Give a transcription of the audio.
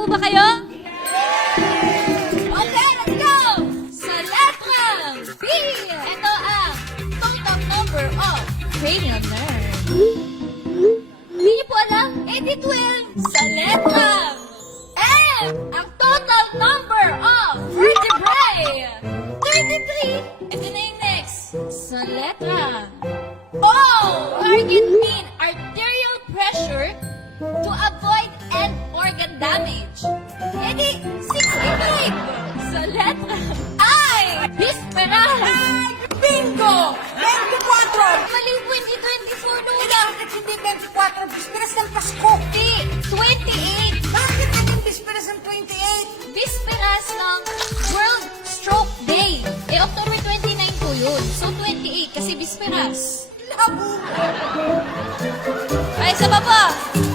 po ba kayo? Okay, let's go! Sa letrang B, ito ang total number of cranial nerve. Hindi niyo po alam? Di 12. Sa letrang M, ang total number of vertebrae. 33. Ito na yung next. Sa letrang O, target mean arterial pressure to avoid end organ damage. Di 65. Sa letrang I, bisperal. Bingo! 24! Mali po, hindi 24 no. Bakit hindi 24? Bisperas ng Pasko! Di 28. Bakit naging bisperas ng 28? Bisperas ng World Stroke Day. October 29 po yun. So, 28 kasi bisperas. Labo! Ay, isa pa po.